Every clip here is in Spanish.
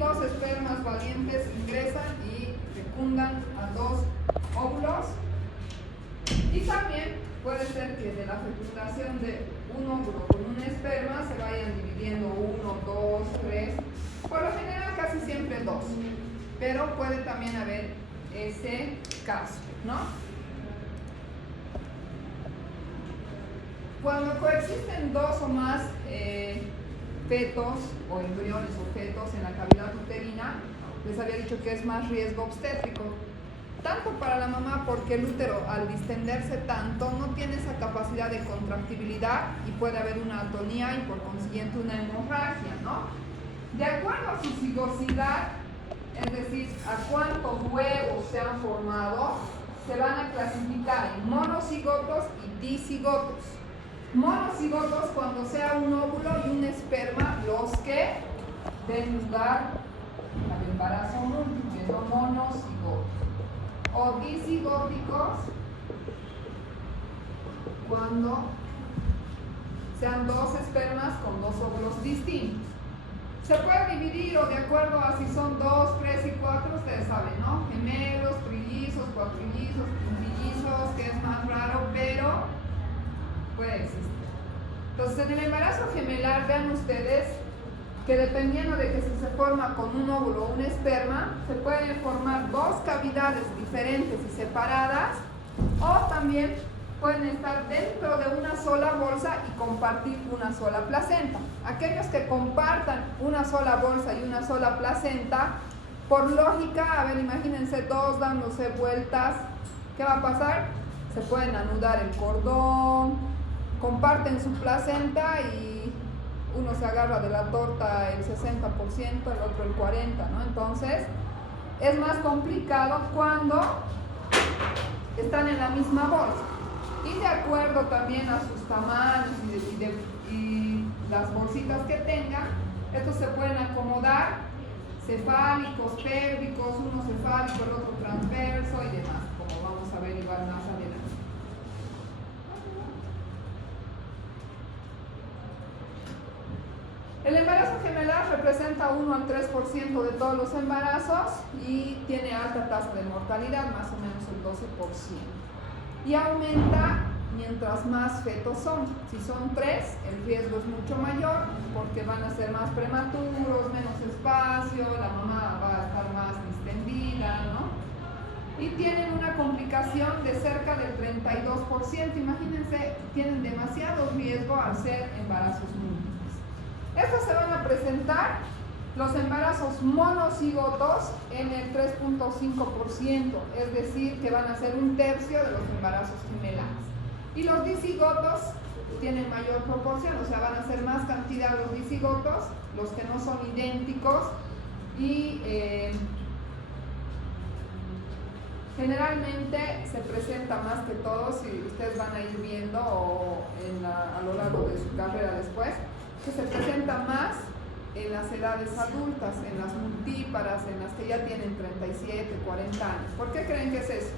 dos espermas valientes ingresan y fecundan a dos óvulos. Y también puede ser que de la fecundación de un óvulo con un esperma se vayan dividiendo 1, 2, 3, por lo general casi siempre 2, pero puede también haber ese caso, ¿no? Cuando coexisten dos o más fetos o embriones o fetos en la cavidad uterina, les había dicho que es más riesgo obstétrico, tanto para la mamá porque el útero al distenderse tanto no tiene esa capacidad de contractibilidad y puede haber una atonía y por consiguiente una hemorragia, ¿no? De acuerdo a su cigosidad, es decir, a cuántos huevos se han formado, se van a clasificar en monocigotos y dicigotos. Monocigotos cuando sea un óvulo y un esperma los que den lugar al embarazo múltiple, no monocigotos. O disigóticos cuando sean dos espermas con dos óvulos distintos. Se puede dividir o de acuerdo a si son 2, 3 y 4, ustedes saben, ¿no? Gemelos, trillizos, cuatrillizos, quintillizos, que es más raro, pero puede existir. Entonces, en el embarazo gemelar, vean ustedes que dependiendo de que si se forma con un óvulo o un esperma, se pueden formar dos cavidades diferentes y separadas, o también pueden estar dentro de una sola bolsa y compartir una sola placenta. Aquellos que compartan una sola bolsa y una sola placenta, por lógica, a ver, imagínense dos dándose vueltas, ¿qué va a pasar? Se pueden anudar el cordón, comparten su placenta y uno se agarra de la torta el 60%, el otro el 40%, ¿no? Entonces, es más complicado cuando están en la misma bolsa. Y de acuerdo también a sus tamaños y las bolsitas que tengan, estos se pueden acomodar, cefálicos, pélvicos, uno cefálico, el otro transverso y demás, como vamos a averiguar más adelante. El embarazo gemelar representa 1 al 3% de todos los embarazos y tiene alta tasa de mortalidad, más o menos el 12%. Y aumenta mientras más fetos son. Si son 3, el riesgo es mucho mayor porque van a ser más prematuros, menos espacio, la mamá va a estar más distendida, ¿no? Y tienen una complicación de cerca del 32%. Imagínense, tienen demasiado riesgo al ser embarazos múltiples. Estos se van a presentar, los embarazos monocigotos, en el 3.5%, es decir, que van a ser 1/3 de los embarazos gemelares. Y los dicigotos tienen mayor proporción, o sea, van a ser más cantidad los dicigotos, los que no son idénticos, y generalmente se presenta más que todo, si ustedes van a ir viendo a lo largo de su carrera después, que se presenta más en las edades adultas, en las multíparas, en las que ya tienen 37, 40 años. ¿Por qué creen que es eso?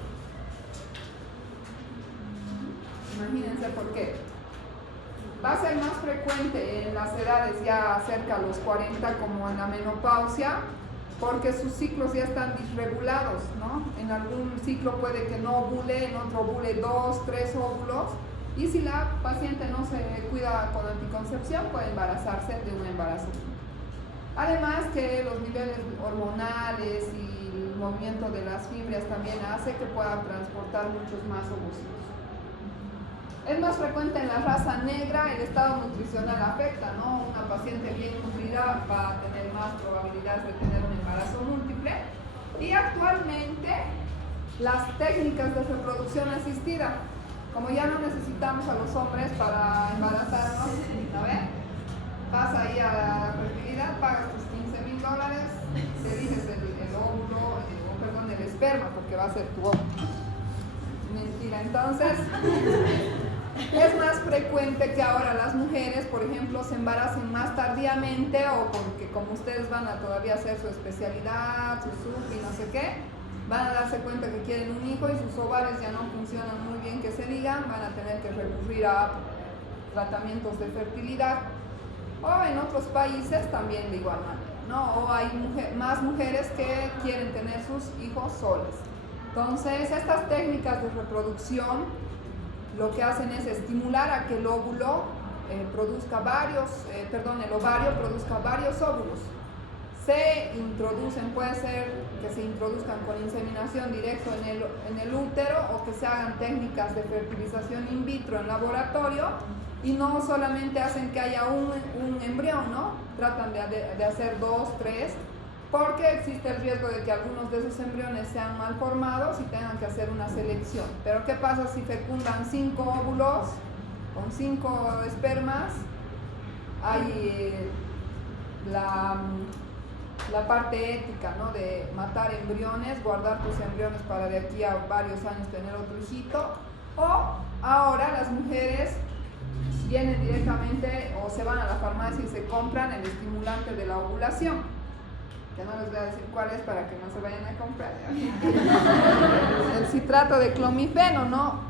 Imagínense por qué. Va a ser más frecuente en las edades ya cerca a los 40, como en la menopausia, porque sus ciclos ya están disregulados, ¿no? En algún ciclo puede que no ovule, en otro ovule 2, 3 óvulos, y si la paciente no se cuida con anticoncepción, puede embarazarse de un embarazo. Además que los niveles hormonales y el movimiento de las fibras también hace que pueda transportar muchos más ovocitos. Es más frecuente en la raza negra, el estado nutricional afecta, ¿no? Una paciente bien nutrida va a tener más probabilidades de tener un embarazo múltiple. Y actualmente las técnicas de reproducción asistida, como ya no necesitamos a los hombres para embarazarnos, a ver, vas ahí a la fertilidad, pagas tus $15,000, te dices el óvulo, el esperma, porque va a ser tu óvulo. Mentira, entonces es más frecuente que ahora las mujeres, por ejemplo, se embaracen más tardíamente, o porque como ustedes van a todavía hacer su especialidad, su SUP y no sé qué, van a darse cuenta que quieren un hijo y sus ovarios ya no funcionan muy bien, que se digan, van a tener que recurrir a tratamientos de fertilidad, o en otros países también de igual manera. ¿no? O hay más mujeres que quieren tener sus hijos solas. Entonces, estas técnicas de reproducción lo que hacen es estimular a que el óvulo produzca el ovario produzca varios óvulos. Se introducen, puede ser que se introduzcan con inseminación directo en el útero o que se hagan técnicas de fertilización in vitro en laboratorio y no solamente hacen que haya un embrión, ¿no? Tratan de hacer 2, 3, porque existe el riesgo de que algunos de esos embriones sean mal formados y tengan que hacer una selección. Pero ¿qué pasa si fecundan 5 óvulos con 5 espermas? Hay la parte ética, ¿no? De matar embriones, guardar tus embriones para de aquí a varios años tener otro hijito. O ahora las mujeres vienen directamente o se van a la farmacia y se compran el estimulante de la ovulación, que no les voy a decir cuál es para que no se vayan a comprar. El citrato de clomifeno, ¿no?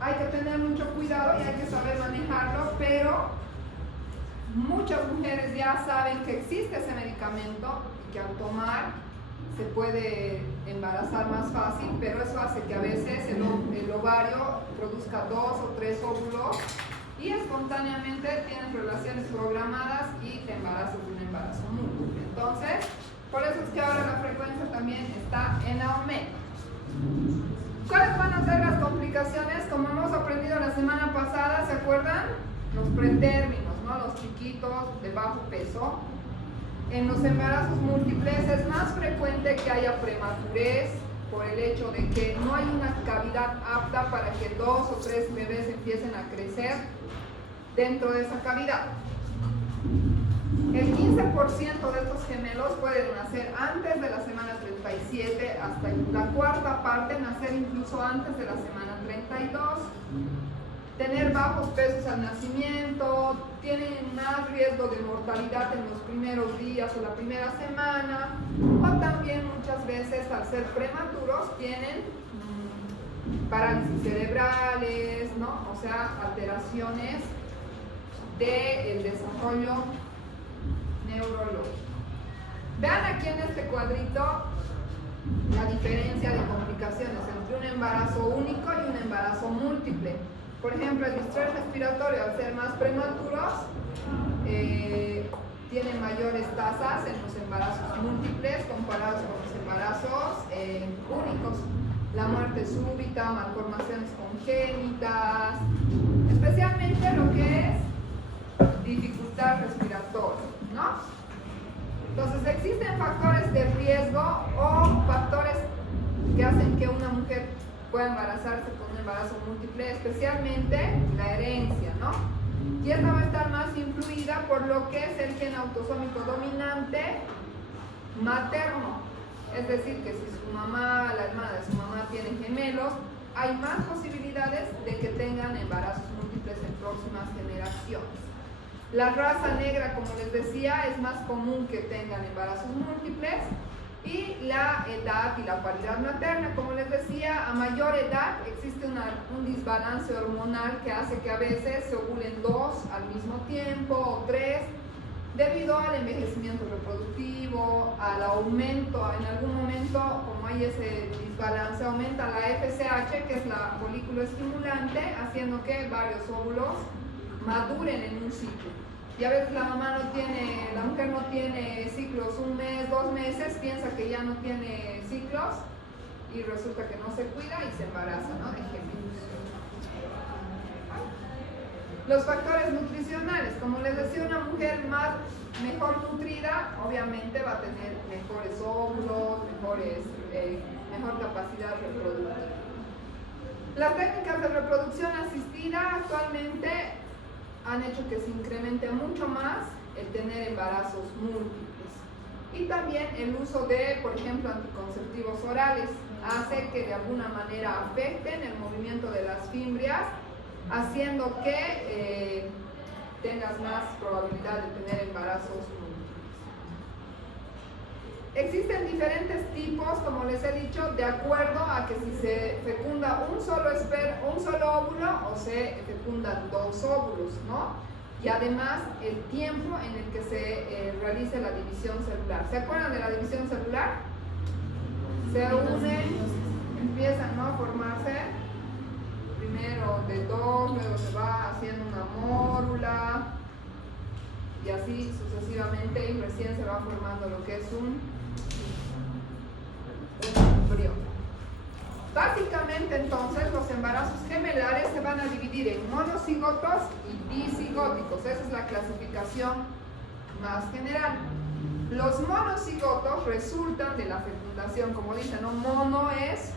Hay que tener mucho cuidado y hay que saber manejarlo, pero muchas mujeres ya saben que existe ese medicamento y que al tomar se puede embarazar más fácil, pero eso hace que a veces el ovario produzca 2 o 3 óvulos y espontáneamente tienen relaciones programadas y te embarazas de un embarazo múltiple. Entonces, por eso es que ahora la frecuencia también está en aumento. ¿Cuáles van a ser las complicaciones? Como hemos aprendido la semana pasada, ¿se acuerdan? Los pretérminos, ¿no? Los chiquitos de bajo peso. En los embarazos múltiples es más frecuente que haya prematurez por el hecho de que no hay una cavidad apta para que 2 o 3 bebés empiecen a crecer dentro de esa cavidad. El 15% de estos gemelos pueden nacer antes de la semana 37, hasta la cuarta parte nacer incluso antes de la semana 32. Tener bajos pesos al nacimiento, tienen más riesgo de mortalidad en los primeros días o la primera semana, o también muchas veces al ser prematuros tienen parálisis cerebrales, ¿no? O sea, alteraciones del desarrollo neurológico. Vean aquí en este cuadrito la diferencia de complicaciones entre un embarazo único y un embarazo múltiple. Por ejemplo, el distrés respiratorio, al ser más prematuros, tiene mayores tasas en los embarazos múltiples comparados con los embarazos únicos. La muerte súbita, malformaciones congénitas, especialmente lo que es dificultad respiratoria, ¿no? Entonces existen factores de riesgo o factores que hacen que una mujer pueda embarazarse con un embarazo múltiple, especialmente la herencia, ¿no? Y esta va a estar más influida por lo que es el gen autosómico dominante materno. Es decir, que si su mamá, la hermana de su mamá tiene gemelos, hay más posibilidades de que tengan embarazos múltiples en próximas generaciones. La raza negra, como les decía, es más común que tengan embarazos múltiples. Y la edad y la paridad materna, como les decía, a mayor edad existe un desbalance hormonal que hace que a veces se ovulen 2 al mismo tiempo o 3, debido al envejecimiento reproductivo, al aumento, en algún momento, como hay ese desbalance, aumenta la FSH, que es la folículo estimulante, haciendo que varios óvulos maduren en un ciclo. Y a veces la mujer no tiene ciclos 1 mes, 2 meses, piensa que ya no tiene ciclos y resulta que no se cuida y se embaraza, ¿no? De gemelos. Los factores nutricionales, como les decía, una mujer mejor nutrida, obviamente va a tener mejores óvulos, mejor capacidad reproductiva. Las técnicas de reproducción asistida actualmente han hecho que se incremente mucho más el tener embarazos múltiples. Y también el uso de, por ejemplo, anticonceptivos orales hace que de alguna manera afecten el movimiento de las fimbrias, haciendo que tengas más probabilidad de tener embarazos múltiples. Existen diferentes tipos, como les he dicho, de acuerdo a que si se fecunda un solo óvulo o se fecundan 2 óvulos, ¿no? y además el tiempo en el que se realice la división celular. ¿Se acuerdan de la división celular? Se unen, empiezan, ¿no?, a formarse primero de dos, luego se va haciendo una mórula y así sucesivamente, y recién se va formando lo que es un embrión. Básicamente, entonces, los embarazos gemelares se van a dividir en monocigotos y disigóticos. Esa es la clasificación más general. Los monocigotos resultan de la fecundación, como dicen, ¿no? Mono es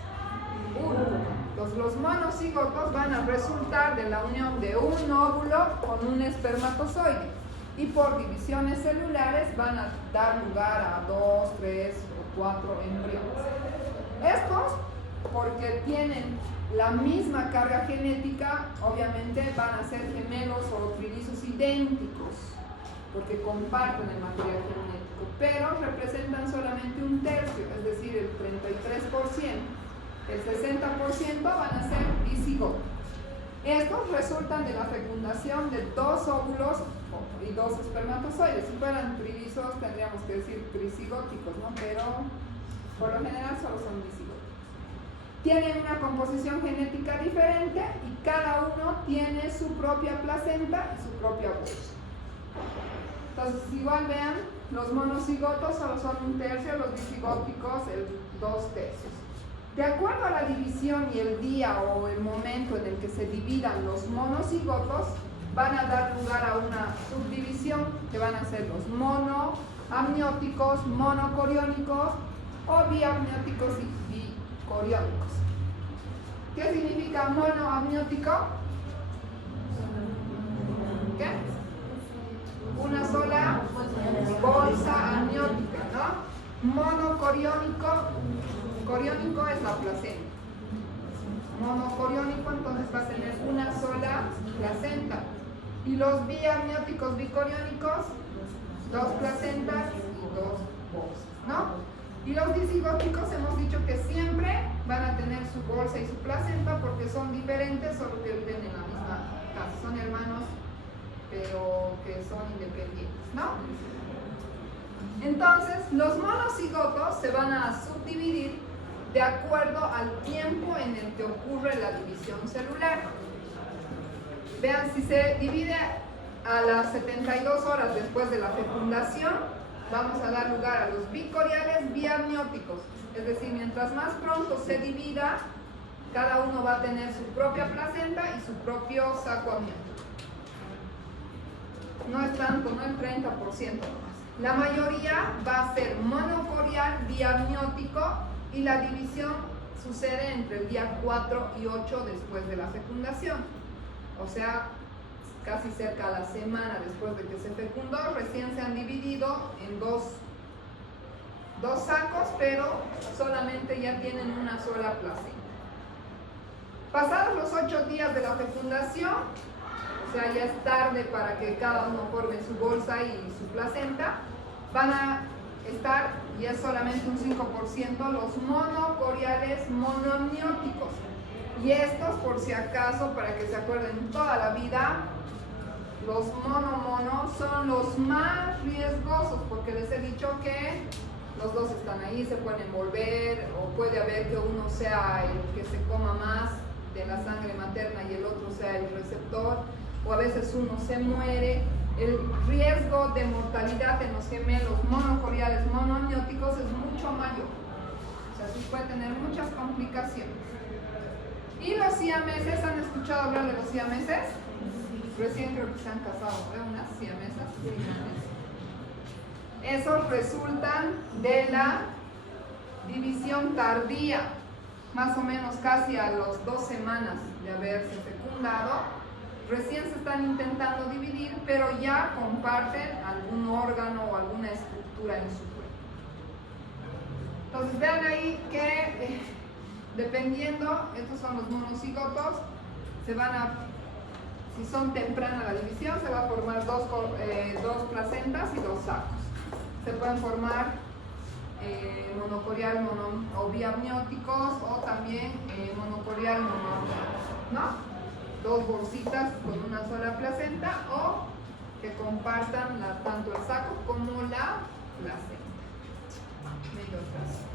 uno. Los monocigotos van a resultar de la unión de un óvulo con un espermatozoide y por divisiones celulares van a dar lugar a 2, 3 o 4 embriones. Estos, porque tienen la misma carga genética, obviamente van a ser gemelos o trillizos idénticos, porque comparten el material genético, pero representan solamente un tercio, es decir, el 33%. El 60% van a ser disigotos. Estos resultan de la fecundación de 2 óvulos y 2 espermatozoides. Si fueran trillizos tendríamos que decir trisigóticos, ¿no? Pero por lo general solo son disigóticos. Tienen una composición genética diferente y cada uno tiene su propia placenta y su propia bolsa. Entonces, igual vean, los monocigotos solo son un tercio, los disigóticos el 2 tercios. De acuerdo a la división y el día o el momento en el que se dividan los monocigotos, van a dar lugar a una subdivisión que van a ser los monoamnióticos, monocoriónicos o biamnióticos y bicoriónicos. ¿Qué significa monoamniótico? ¿Qué? Una sola bolsa amniótica, ¿no? Monocoriónico, coriónico es la placenta. Monocoriónico entonces va a tener una sola placenta. Y los biamnióticos bicoriónicos, 2 placentas y 2 bolsas, ¿no? Y los disigóticos hemos dicho que siempre van a tener su bolsa y su placenta porque son diferentes, solo que viven en la misma casa. Son hermanos, pero que son independientes, ¿no? Entonces, los monocigotos se van a subdividir de acuerdo al tiempo en el que ocurre la división celular. Vean, si se divide a las 72 horas después de la fecundación, vamos a dar lugar a los bicoriales biamnióticos. Es decir, mientras más pronto se divida, cada uno va a tener su propia placenta y su propio saco amniótico. No es tanto, no el 30% nomás. La mayoría va a ser monocorial biamniótico y la división sucede entre el día 4 y 8 después de la fecundación. O sea, casi cerca a la semana después de que se fecundó, recién se han dividido en dos sacos, pero solamente ya tienen una sola placenta. Pasados los 8 días de la fecundación, o sea, ya es tarde para que cada uno forme su bolsa y su placenta, van a estar, y es solamente un 5%, los monocoriales monoamnióticos. Y estos, por si acaso, para que se acuerden toda la vida, los mono son los más riesgosos, porque les he dicho que los dos están ahí, se pueden envolver, o puede haber que uno sea el que se coma más de la sangre materna y el otro sea el receptor, o a veces uno se muere. El riesgo de mortalidad en los gemelos monocoriales monoamnióticos es mucho mayor. O sea, sí puede tener muchas complicaciones. ¿Y los siameses? ¿Han escuchado hablar de los siameses? Recién creo que se han casado, ¿eh? Unas siamesas. Esos resultan de la división tardía, más o menos casi a las 2 semanas de haberse fecundado. Recién se están intentando dividir, pero ya comparten algún órgano o alguna estructura en su cuerpo. Entonces vean ahí que dependiendo, estos son los monocigotos, si son temprana la división, se va a formar dos placentas y 2 sacos. Se pueden formar monocorial o biamnióticos o también monocorial monoamnióticos, ¿no? 2 bolsitas con una sola placenta o que compartan tanto el saco como la placenta. Medio atrás.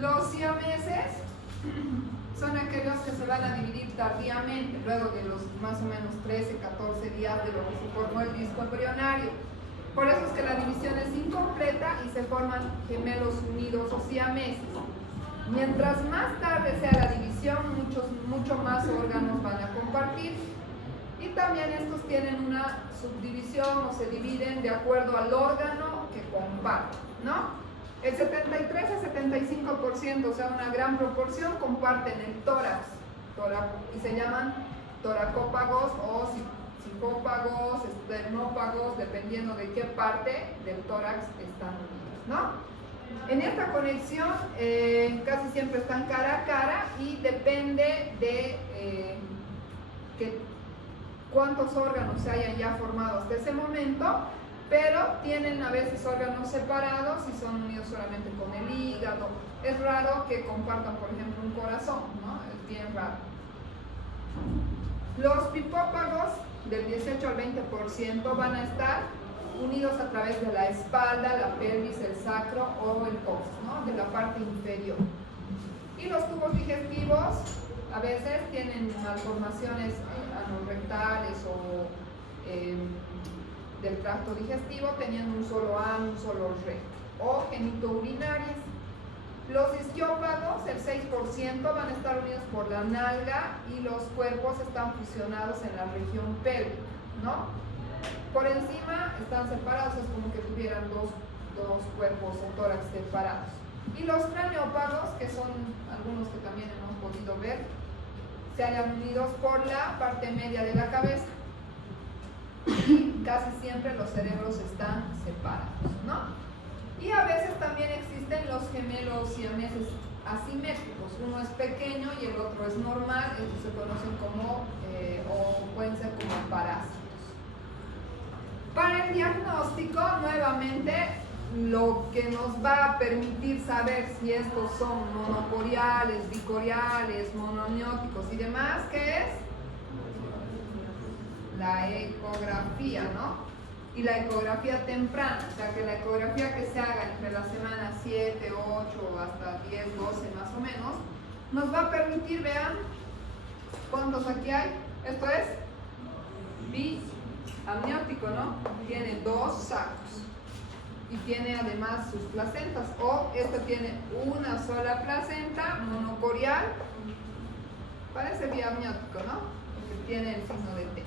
Los siameses son aquellos que se van a dividir tardíamente, luego de los más o menos 13, 14 días de lo que se formó el disco embrionario. Por eso es que la división es incompleta y se forman gemelos unidos o siameses. Mientras más tarde sea la división, mucho más órganos van a compartir. Y también estos tienen una subdivisión o se dividen de acuerdo al órgano que comparten, ¿no? El 73 a 75%, o sea, una gran proporción, comparten el tórax y se llaman toracópagos o psicópagos, esternópagos, dependiendo de qué parte del tórax están unidos, ¿no? En esta conexión casi siempre están cara a cara y depende de cuántos órganos se hayan ya formado hasta ese momento, pero tienen a veces órganos separados y son unidos solamente con el hígado. Es raro que compartan, por ejemplo, un corazón, ¿no? Es bien raro. Los pipópagos, del 18 al 20%, van a estar unidos a través de la espalda, la pelvis, el sacro o el coxis, ¿no? De la parte inferior. Y los tubos digestivos a veces tienen malformaciones anorrectales o del tracto digestivo, teniendo un solo ano, un solo recto, o genitourinarias. Los isquiópagos, el 6%, van a estar unidos por la nalga y los cuerpos están fusionados en la región pélvica, ¿no? Por encima están separados, es como que tuvieran dos cuerpos o tórax separados. Y los craneópagos, que son algunos que también hemos podido ver, se hallan unidos por la parte media de la cabeza. Y casi siempre los cerebros están separados, ¿no? Y a veces también existen los gemelos siameses asimétricos. Uno es pequeño y el otro es normal. Estos se conocen como, o pueden ser como parásitos. Para el diagnóstico, nuevamente, lo que nos va a permitir saber si estos son monocoriales, bicoriales, monoamnióticos y demás, ¿qué es? La ecografía, ¿no? Y la ecografía temprana, o sea que la ecografía que se haga entre la semana 7, 8 hasta 10, 12 más o menos, nos va a permitir, vean, ¿cuántos aquí hay? Esto es biamniótico, ¿no? Tiene dos sacos y tiene además sus placentas, o esto tiene una sola placenta monocorial, parece biamniótico, ¿no? Porque tiene el signo de T.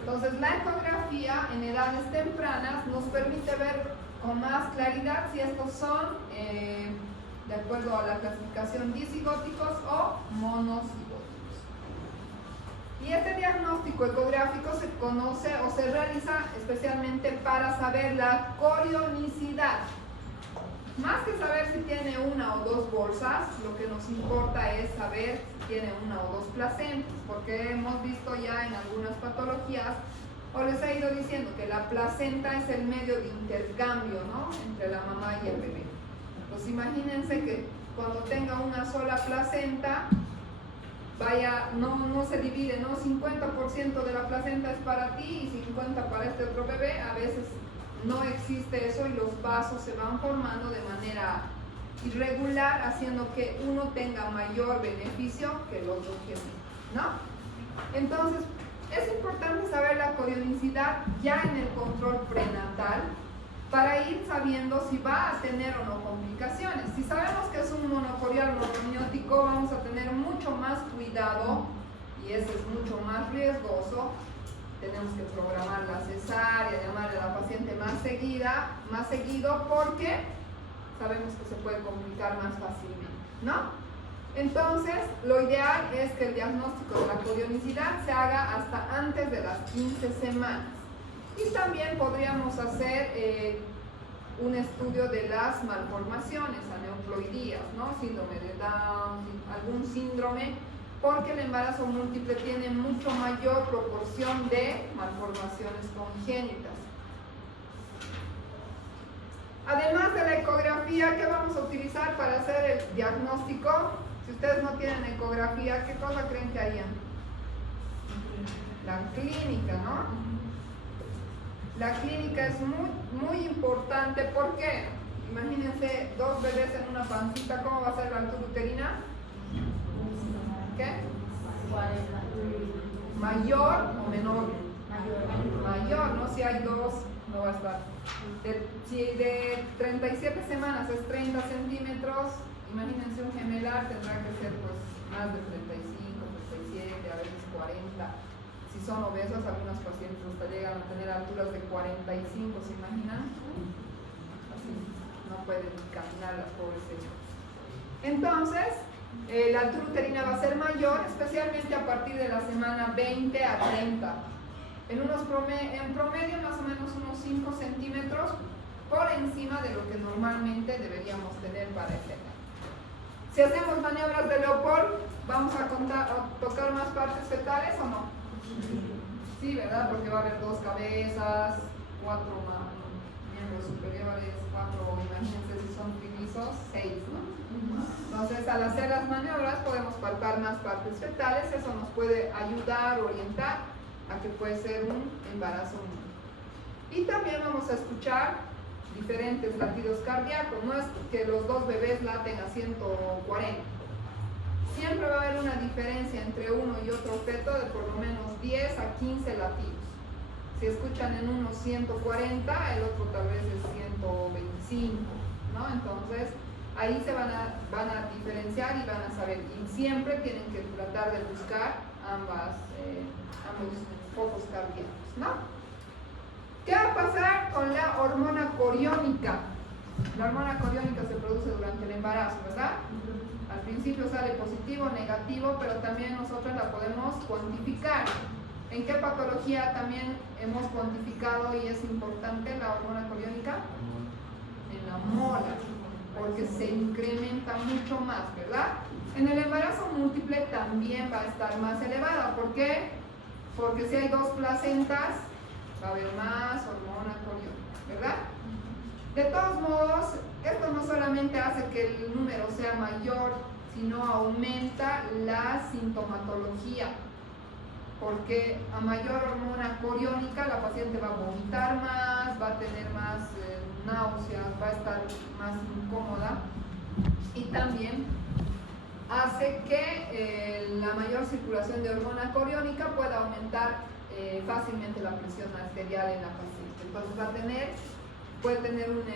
Entonces, la ecografía en edades tempranas nos permite ver con más claridad si estos son, de acuerdo a la clasificación, disigóticos o monocigóticos. Y este diagnóstico ecográfico se conoce o se realiza especialmente para saber la corionicidad. Más que saber si tiene una o dos bolsas, lo que nos importa es saber si tiene una o dos placentas, porque hemos visto ya en algunas patologías, o les he ido diciendo que la placenta es el medio de intercambio, ¿no?, entre la mamá y el bebé. Pues imagínense que cuando tenga una sola placenta, no se divide, ¿no? 50% de la placenta es para ti y 50% para este otro bebé. A veces no existe eso y los vasos se van formando de manera irregular, haciendo que uno tenga mayor beneficio que el otro que sí, ¿no? Entonces, es importante saber la corionicidad ya en el control prenatal para ir sabiendo si va a tener o no complicaciones. Si sabemos que es un monocorial monoamniótico, vamos a tener mucho más cuidado y ese es mucho más riesgoso. Tenemos que programar la cesárea, llamarle a la paciente más seguido, porque sabemos que se puede complicar más fácilmente, ¿no? Entonces, lo ideal es que el diagnóstico de la corionicidad se haga hasta antes de las 15 semanas. Y también podríamos hacer un estudio de las malformaciones, aneuploidías, ¿no? Síndrome de Down, algún síndrome, porque el embarazo múltiple tiene mucho mayor proporción de malformaciones congénitas. Además de la ecografía, ¿qué vamos a utilizar para hacer el diagnóstico? Si ustedes no tienen ecografía, ¿qué cosa creen que harían? La clínica, ¿no? La clínica es muy importante porque, imagínense, 2 bebés en una pancita, ¿cómo va a ser la altura uterina? ¿Qué? ¿Mayor o menor? Mayor, ¿no? Si hay 2, no va a estar. Si de 37 semanas es 30 centímetros, imagínense un gemelar tendrá que ser pues más de 35, 37, a veces 40. Si son obesos, algunos pacientes hasta llegan a tener alturas de 45, ¿se imaginan? Así, no pueden caminar las pobres señoras. Entonces, la altura uterina va a ser mayor, especialmente a partir de la semana 20 a 30. En promedio más o menos unos 5 centímetros por encima de lo que normalmente deberíamos tener para esa edad. Si hacemos maniobras de Leopold, ¿vamos a tocar más partes fetales o no? Sí, ¿verdad? Porque va a haber 2 cabezas, 4 miembros superiores, 4, imagínense si son primizos, 6, ¿no? Entonces, al hacer las maniobras podemos palpar más partes fetales, eso nos puede ayudar, orientar a que puede ser un embarazo nulo. Y también vamos a escuchar diferentes latidos cardíacos, no es que los 2 bebés laten a 140. Siempre va a haber una diferencia entre uno y otro feto de por lo menos 10 a 15 latidos. Si escuchan en uno 140, el otro tal vez es 125, ¿no? Entonces, ahí se van a diferenciar y van a saber. Y siempre tienen que tratar de buscar ambos focos cardíacos, ¿no? ¿Qué va a pasar con la hormona coriónica? La hormona coriónica se produce durante el embarazo, ¿verdad? Al principio sale positivo, negativo, pero también nosotros la podemos cuantificar. ¿En qué patología también hemos cuantificado y es importante la hormona coriónica? En la mola, porque se incrementa mucho más, ¿verdad? En el embarazo múltiple también va a estar más elevada. ¿Por qué? Porque si hay 2 placentas, va a haber más hormona coriónica, ¿verdad? De todos modos, esto no solamente hace que el número sea mayor, sino aumenta la sintomatología, porque a mayor hormona coriónica la paciente va a vomitar más, va a tener más náuseas, va a estar más incómoda y también hace que la mayor circulación de hormona coriónica pueda aumentar fácilmente la presión arterial en la paciente. Entonces puede tener una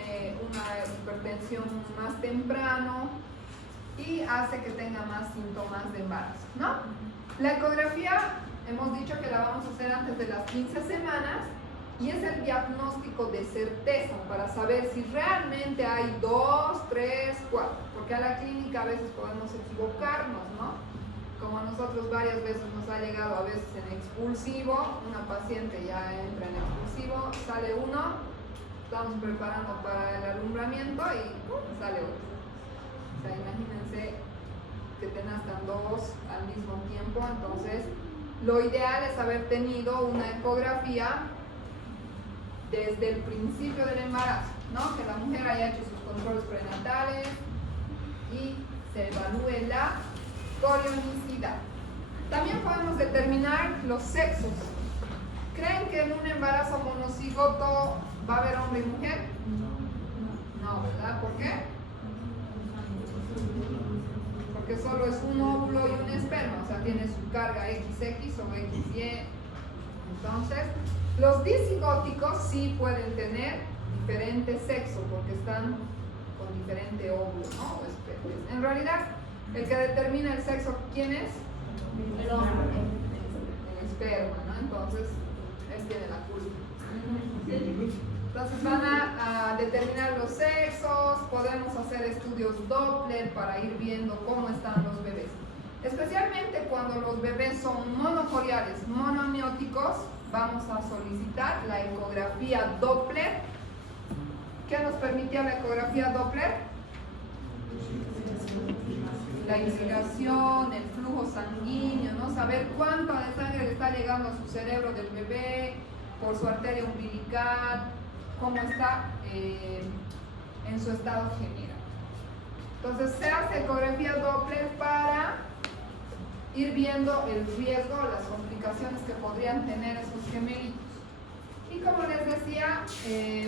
hipertensión más temprano y hace que tenga más síntomas de embarazo, ¿no? La ecografía hemos dicho que la vamos a hacer antes de las 15 semanas y es el diagnóstico de certeza para saber si realmente hay 2, 3, 4, porque a la clínica a veces podemos equivocarnos, ¿no? Como a nosotros varias veces nos ha llegado a veces en expulsivo, una paciente ya entra en expulsivo, sale uno, estamos preparando para el alumbramiento y sale otro. O sea, imagínense que te nazcan 2 al mismo tiempo, entonces lo ideal es haber tenido una ecografía desde el principio del embarazo, ¿no? Que la mujer haya hecho sus controles prenatales y se evalúe la corionicidad. También podemos determinar los sexos. ¿Creen que en un embarazo monocigoto va a haber hombre y mujer? No, ¿verdad? ¿Por qué? Porque solo es un óvulo y un esperma, o sea, tiene su carga XX o XY. Entonces, los disigóticos sí pueden tener diferente sexo porque están con diferente óvulo, ¿no? O esperma. En realidad, el que determina el sexo, ¿quién es? El hombre. El esperma, ¿no? Entonces, él tiene la culpa. Entonces van a determinar los sexos, podemos hacer estudios Doppler para ir viendo cómo están los bebés. Especialmente cuando los bebés son monocoriales, monoamnióticos, vamos a solicitar la ecografía Doppler. ¿Qué nos permitía la ecografía Doppler? La irrigación, el flujo sanguíneo, ¿no? Saber cuánta de sangre le está llegando a su cerebro del bebé, por su arteria umbilical, cómo está en su estado general. Entonces se hace ecografía Doppler para ir viendo el riesgo, las complicaciones que podrían tener esos gemelitos. Y como les decía,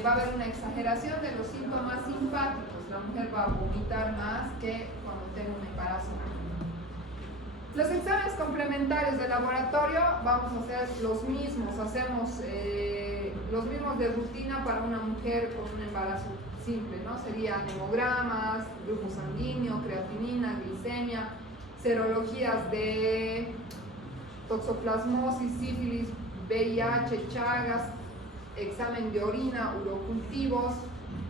va a haber una exageración de los síntomas simpáticos. La mujer va a vomitar más que cuando tenga un embarazo. Los exámenes complementarios de laboratorio vamos a hacer los mismos. Hacemos los mismos de rutina para una mujer con un embarazo simple, ¿no? Serían hemogramas, grupo sanguíneo, creatinina, glicemia, serologías de toxoplasmosis, sífilis, VIH, Chagas, examen de orina, urocultivos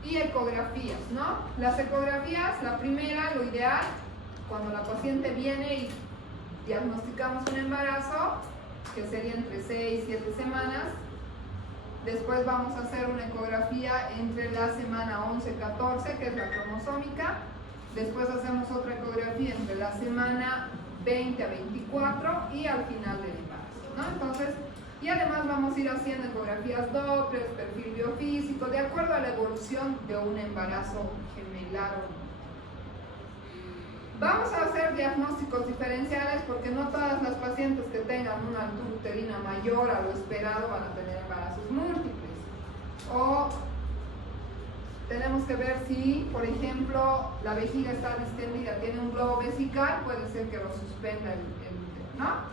y ecografías, ¿no? Las ecografías, la primera, lo ideal, cuando la paciente viene y diagnosticamos un embarazo, que sería entre 6 y 7 semanas. Después vamos a hacer una ecografía entre la semana 11-14, que es la cromosómica. Después hacemos otra ecografía entre la semana 20 a 24 y al final del embarazo, ¿no? Entonces, y además vamos a ir haciendo ecografías Doppler, perfil biofísico, de acuerdo a la evolución de un embarazo gemelar o no. Vamos a hacer diagnósticos diferenciales porque no todas las pacientes que tengan una altura uterina mayor a lo esperado van a tener embarazos múltiples. O tenemos que ver si, por ejemplo, la vejiga está distendida, tiene un globo vesical, puede ser que lo suspenda el útero, ¿no?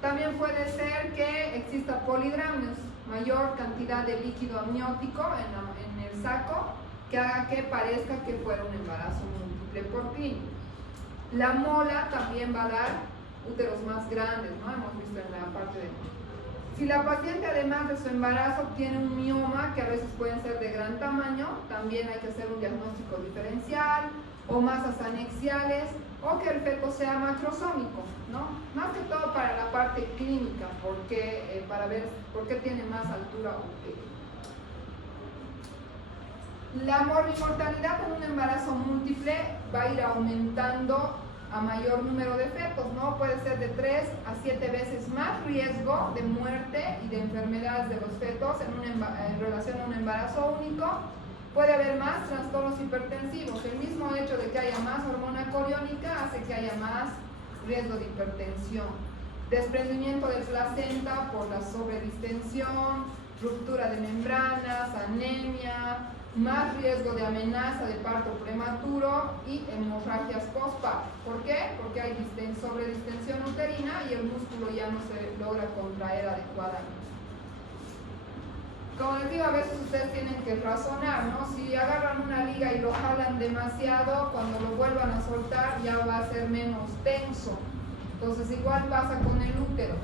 También puede ser que exista polidramnios, mayor cantidad de líquido amniótico en el saco, que haga que parezca que fuera un embarazo múltiple por clínica. La mola también va a dar úteros más grandes, ¿no? Hemos visto en la parte de... Si la paciente además de su embarazo tiene un mioma, que a veces pueden ser de gran tamaño, también hay que hacer un diagnóstico diferencial, o masas anexiales, o que el feto sea macrosómico, ¿no? Más que todo para la parte clínica, porque, para ver por qué tiene más altura uterina. La mortalidad con un embarazo múltiple va a ir aumentando a mayor número de fetos, ¿no? Puede ser de 3 a 7 veces más riesgo de muerte y de enfermedades de los fetos en relación a un embarazo único. Puede haber más trastornos hipertensivos. El mismo hecho de que haya más hormona coriónica hace que haya más riesgo de hipertensión. Desprendimiento de placenta por la sobredistensión, ruptura de membranas, anemia, más riesgo de amenaza de parto prematuro y hemorragias postparto. ¿Por qué? Porque hay sobredistensión uterina y el músculo ya no se logra contraer adecuadamente. Como les digo, a veces ustedes tienen que razonar, ¿no? Si agarran una liga y lo jalan demasiado, cuando lo vuelvan a soltar ya va a ser menos tenso. Entonces igual pasa con el útero.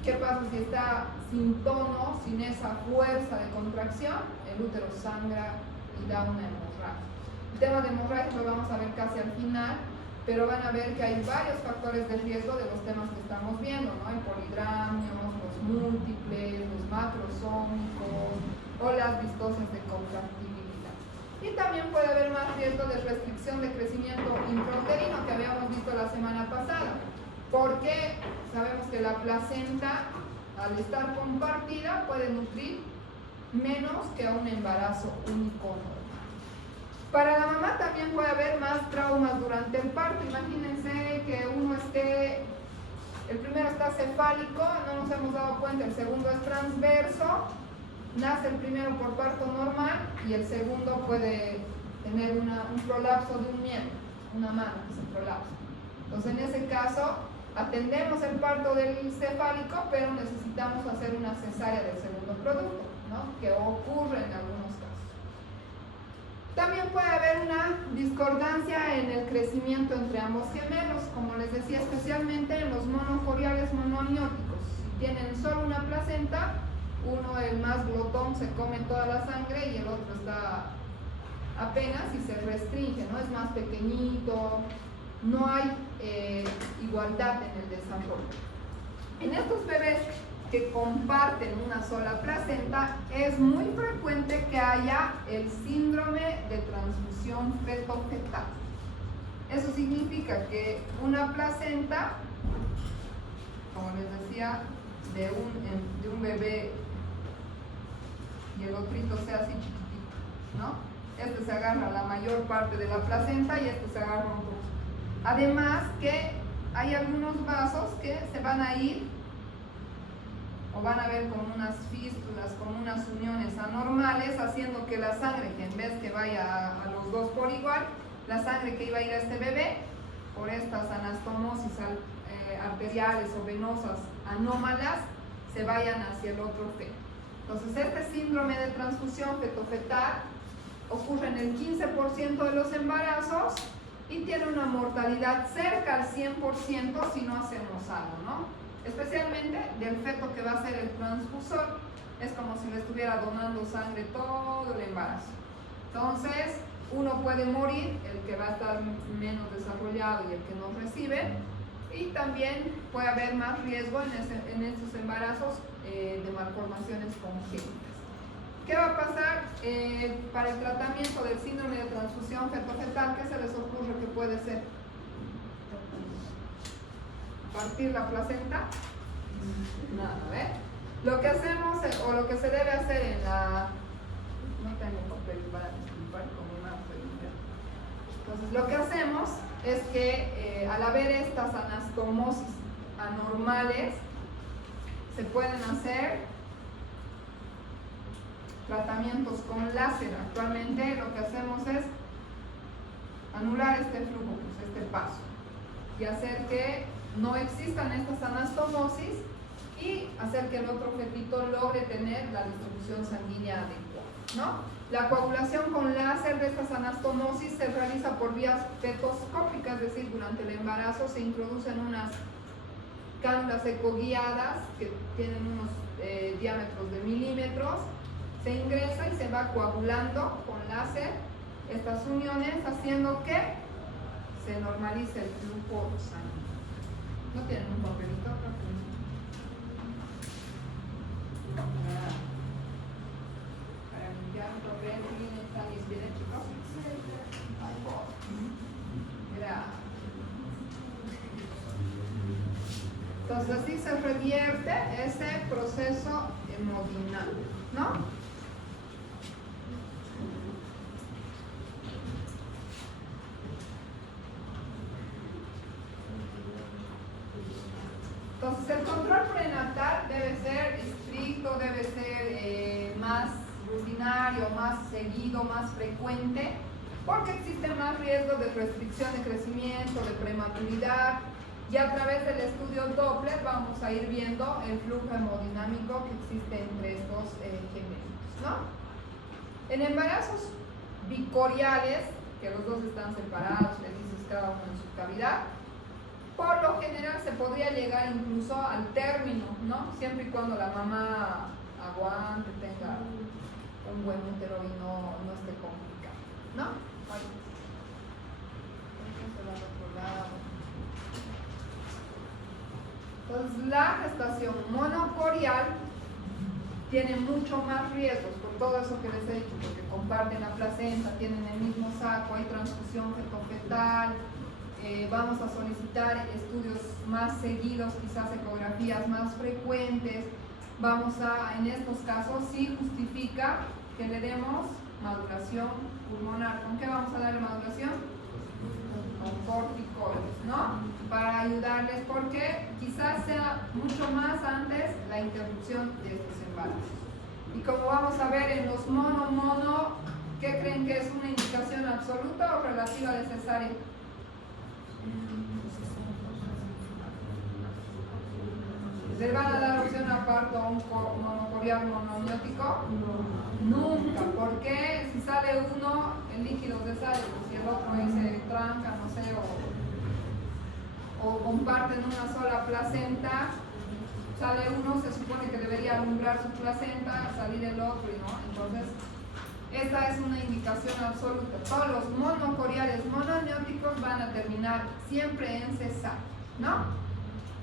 ¿Y qué pasa si está sin tono, sin esa fuerza de contracción? El útero sangra y da una hemorragia. El tema de hemorragia lo vamos a ver casi al final, pero van a ver que hay varios factores de riesgo de los temas que estamos viendo, ¿no? El polidramnios, los múltiples, los macrosómicos o las vistosas de contractibilidad. Y también puede haber más riesgo de restricción de crecimiento intrauterino que habíamos visto la semana pasada, porque sabemos que la placenta, al estar compartida, puede nutrir menos que a un embarazo único normal. Para la mamá también puede haber más traumas durante el parto. Imagínense que uno esté, el primero está cefálico, no nos hemos dado cuenta, el segundo es transverso, nace el primero por parto normal y el segundo puede tener un prolapso de un miembro, una mano que se prolapsa. Entonces en ese caso atendemos el parto del cefálico, pero necesitamos hacer una cesárea del segundo producto, ¿no? Que ocurre en algunos casos. También puede haber una discordancia en el crecimiento entre ambos gemelos, como les decía, especialmente en los monoforiales monoamnióticos. Si tienen solo una placenta, uno, el más glotón, se come toda la sangre y el otro está apenas y se restringe, ¿no? Es más pequeñito, no hay igualdad en el desarrollo. En estos bebés que comparten una sola placenta, es muy frecuente que haya el síndrome de transfusión feto-fetal. Eso significa que una placenta, como les decía, de un bebé y el otrito sea así chiquitito, ¿no? Este se agarra la mayor parte de la placenta y este se agarra un poco. Además que hay algunos vasos que se van a ir o van a ver como unas fístulas, como unas uniones anormales, haciendo que la sangre, que en vez que vaya a los dos por igual, la sangre que iba a ir a este bebé, por estas anastomosis arteriales o venosas anómalas, se vayan hacia el otro feto. Entonces, este síndrome de transfusión feto-fetal ocurre en el 15% de los embarazos y tiene una mortalidad cerca al 100% si no hacemos algo, ¿no? Especialmente del feto que va a ser el transfusor. Es como si le estuviera donando sangre todo el embarazo. Entonces, uno puede morir, el que va a estar menos desarrollado y el que no recibe, y también puede haber más riesgo en estos embarazos de malformaciones congénitas. ¿Qué va a pasar para el tratamiento del síndrome de transfusión feto-fetal? ¿Qué se les ocurre que puede ser? ¿Partir la placenta? Nada, ¿eh? Lo que hacemos, o lo que se debe hacer en la... No tengo papel para disculpar, como una pregunta. Entonces, lo que hacemos es que al haber estas anastomosis anormales, se pueden hacer tratamientos con láser. Actualmente lo que hacemos es anular este flujo, pues este paso, y hacer que no existan estas anastomosis y hacer que el otro fetito logre tener la distribución sanguínea adecuada, ¿no? La coagulación con láser de estas anastomosis se realiza por vías fetoscópicas, es decir, durante el embarazo se introducen unas cánulas ecoguiadas que tienen unos diámetros de milímetros, se ingresa y se va coagulando con láser estas uniones, haciendo que se normalice el flujo sanguíneo. ¿No tienen un papelito? Para limpiar un papel, ¿están bien, chicos? Gracias. Entonces así se revierte ese proceso hemodinámico, ¿no? Entonces el control prenatal debe ser estricto, debe ser más rutinario, más seguido, más frecuente, porque existe más riesgo de restricción de crecimiento, de prematuridad, y a través del estudio Doppler vamos a ir viendo el flujo hemodinámico que existe entre estos gemelos, ¿no? En embarazos bicoriales, que los dos están separados, felices cada uno en su cavidad, por lo general se podría llegar incluso al término, ¿no? Siempre y cuando la mamá aguante, tenga un buen útero y no esté complicado, ¿no? Entonces, la gestación monocorial tiene mucho más riesgos por todo eso que les he dicho, porque comparten la placenta, tienen el mismo saco, hay transfusión feto-fetal. Vamos a solicitar estudios más seguidos, quizás ecografías más frecuentes. En estos casos, sí justifica que le demos maduración pulmonar. ¿Con qué vamos a darle maduración? Con corticoides, ¿no? Para ayudarles, porque quizás sea mucho más antes la interrupción de estos embarazos. Y como vamos a ver en los mono, ¿qué creen que es una indicación absoluta o relativa de cesárea? ¿Le van a dar opción a parto a un monocorial monoamniótico? Nunca, porque si sale uno, el líquido se sale, si el otro ahí se tranca, no sé, o comparten una sola placenta, sale uno, se supone que debería alumbrar su placenta, salir el otro y no. Entonces, esta es una indicación absoluta. Todos los monocoriales monoamnióticos van a terminar siempre en cesárea, ¿no?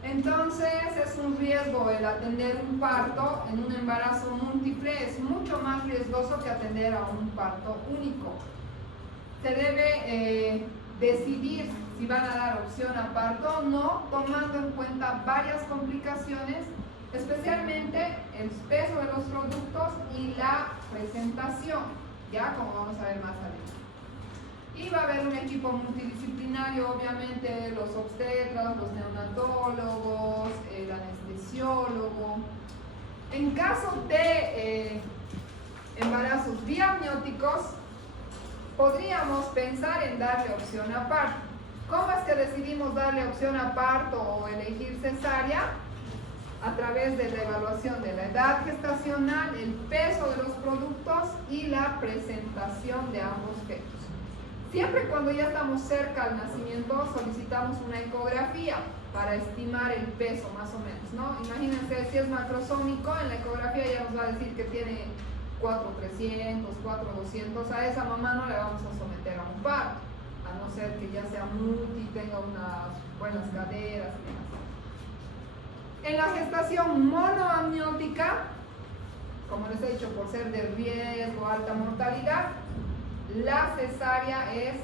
Entonces es un riesgo el atender un parto en un embarazo múltiple, es mucho más riesgoso que atender a un parto único. Se debe decidir si van a dar opción a parto o no, tomando en cuenta varias complicaciones, especialmente el peso de los productos y la presentación, ya como vamos a ver más adelante. Y va a haber un equipo multidisciplinario, obviamente los obstetras, los neonatólogos, el anestesiólogo. En caso de embarazos biamnióticos, podríamos pensar en darle opción a parto. ¿Cómo es que decidimos darle opción a parto o elegir cesárea? A través de la evaluación de la edad gestacional, el peso de los productos y la presentación de ambos fetos. Siempre cuando ya estamos cerca al nacimiento solicitamos una ecografía para estimar el peso más o menos, ¿no? Imagínense, si es macrosómico, en la ecografía ya nos va a decir que tiene 4,300, 4,200, a esa mamá no le vamos a someter a un parto, a no ser que ya sea multi, tenga unas buenas caderas y demás. En la gestación monoamniótica, como les he dicho, por ser de riesgo, alta mortalidad, la cesárea es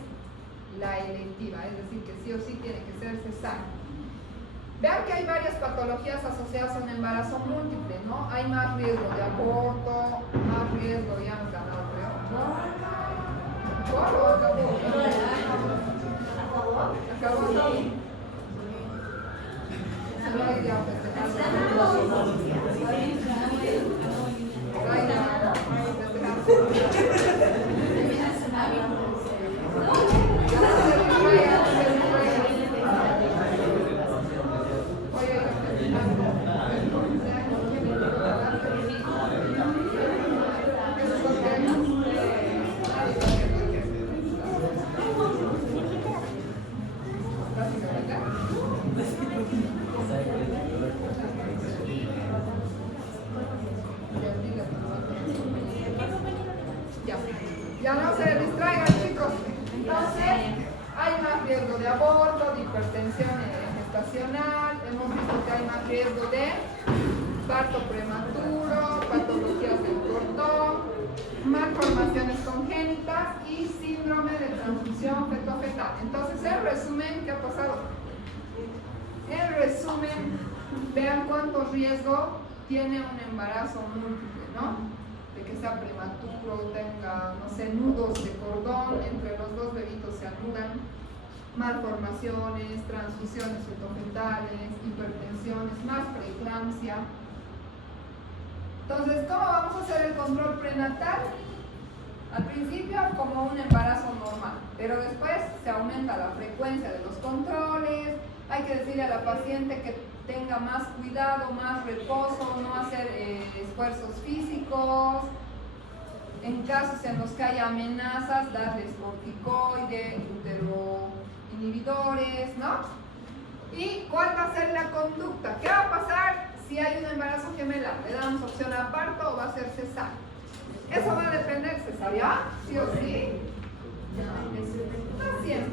la electiva, es decir, que sí o sí tiene que ser cesárea. Vean que hay varias patologías asociadas a un embarazo múltiple, ¿no? Hay más riesgo de aborto, más riesgo, ya hemos ganado, creo. ¿Cómo acabó? ¿Acabó? No hay ya Ya no se distraigan, chicos. Entonces, hay más riesgo de aborto, de hipertensión gestacional, hemos visto que hay más riesgo de parto prematuro, patologías del cordón, malformaciones congénitas y síndrome de transfusión feto-fetal. Entonces, en resumen, ¿qué ha pasado? En resumen, vean cuánto riesgo tiene un embarazo múltiple, ¿no? De que sea prematuro, tenga, no sé, nudos de cordón, entre los dos bebitos se anudan, malformaciones, transfusiones fetofetales, hipertensiones, más preeclampsia. Entonces, ¿cómo vamos a hacer el control prenatal? Al principio como un embarazo normal, pero después se aumenta la frecuencia de los controles, hay que decirle a la paciente que tenga más cuidado, más reposo, no hacer esfuerzos físicos. En casos en los que haya amenazas, darles corticoides, uteroinhibidores, ¿no? ¿Y cuál va a ser la conducta? ¿Qué va a pasar si hay un embarazo gemelar? ¿Le damos opción a parto o va a ser cesárea? Eso va a depender, cesárea, sí o sí. Así es.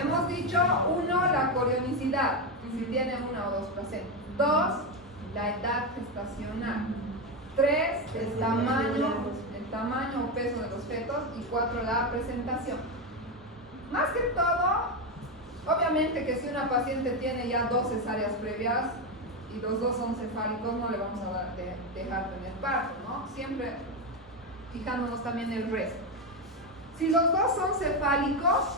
Hemos dicho, 1, la corionicidad, si tiene 1 o 2 placentas. 2, la edad gestacional. 3, el tamaño o peso de los fetos. Y 4, la presentación. Más que todo, obviamente que si una paciente tiene ya 2 cesáreas previas y los 2 son cefálicos, no le vamos a dejar tener parto, ¿no? Siempre fijándonos también el resto. Si los 2 son cefálicos,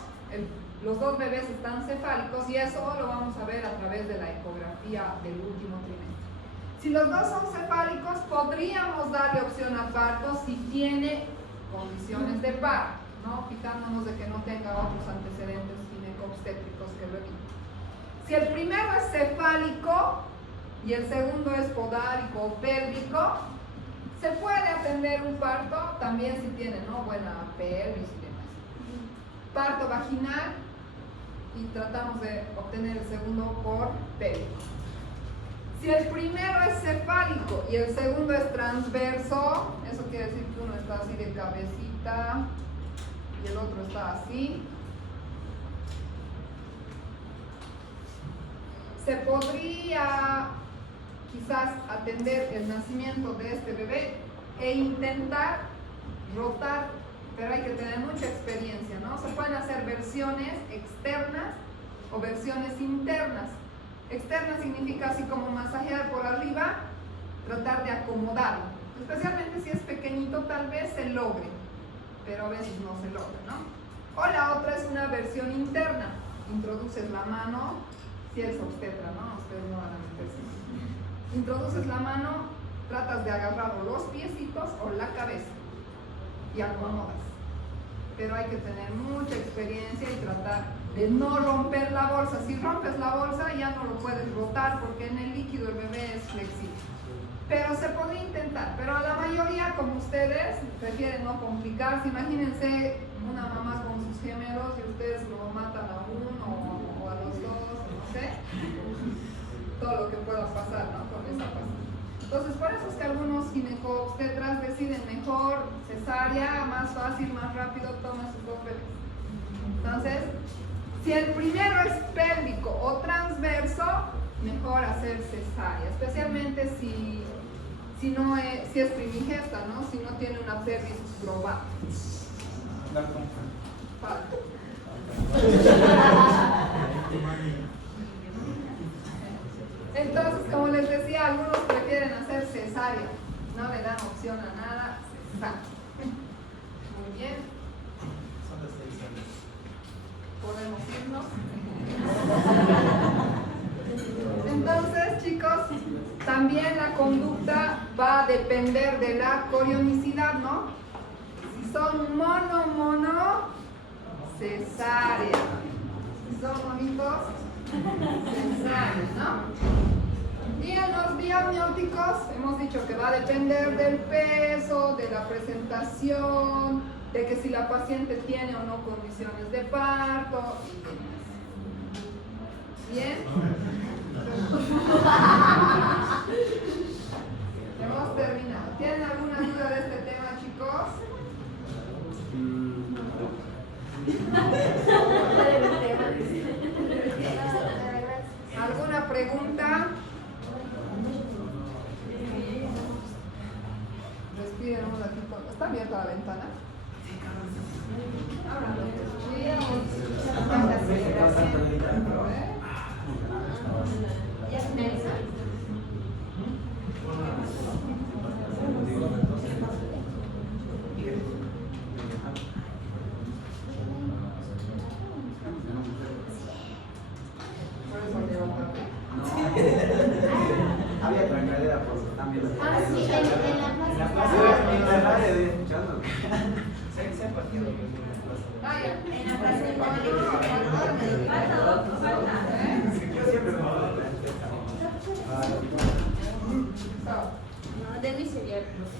los 2 bebés están cefálicos, y eso lo vamos a ver a través de la ecografía del último trimestre. Si los 2 son cefálicos, podríamos darle opción a parto si tiene condiciones de parto, ¿no? Fijándonos de que no tenga otros antecedentes ginecobstétricos que lo eviten. Si el primero es cefálico y el segundo es podálico o pélvico, se puede atender un parto también si tiene, ¿no?, buena pelvis y demás. Parto vaginal, y tratamos de obtener el segundo por pélvico. Si el primero es cefálico y el segundo es transverso, eso quiere decir que uno está así de cabecita y el otro está así, se podría quizás atender el nacimiento de este bebé e intentar rotar, pero hay que tener mucha experiencia, ¿no? Se pueden hacer versiones externas o versiones internas. Externa significa así como masajear por arriba, tratar de acomodarlo. Especialmente si es pequeñito, tal vez se logre, pero a veces no se logra, ¿no? O la otra es una versión interna. Introduces la mano, si eres obstetra, ¿no? Ustedes no van a meterse. Introduces la mano, tratas de agarrar o los piecitos o la cabeza y acomodas. Pero hay que tener mucha experiencia y tratar de no romper la bolsa. Si rompes la bolsa ya no lo puedes botar porque en el líquido el bebé es flexible. Pero se puede intentar, pero a la mayoría, como ustedes, prefieren no complicarse. Imagínense una mamá con sus gemelos y ustedes lo matan a uno o a los dos, no sé. Todo lo que pueda pasar, ¿no? Con esa pasada. Entonces, por eso es que algunos ginecobstetras deciden mejor cesárea, más fácil, más rápido, toman sus dos bebés. Entonces, si el primero es pélvico o transverso, mejor hacer cesárea, especialmente si es primigesta, ¿no? Si no tiene una pelvis global. Entonces, como les decía, algunos prefieren hacer cesárea, no le dan opción a nada, cesárea. Muy bien. Podemos irnos. Entonces, chicos, también la conducta va a depender de la corionicidad, ¿no? Si son mono, cesárea. Si son monitos, cesárea, ¿no? Y en los biamnióticos hemos dicho que va a depender del peso, de la presentación, de que si la paciente tiene o no condiciones de parto y demás. ¿Bien? Hemos terminado. ¿Tienen alguna duda de este tema, chicos? ¿Alguna pregunta? Respiren un ratito. ¿Está abierta la ventana? ¿Ya finaliza? Había trancadera por los cambios. Ah, sí, en la plaza. En la radio estoy escuchando. Se ha partido. Ah, ya. En la plaza de Falta Yo siempre me acuerdo de Chao. No, Denis sería el profe.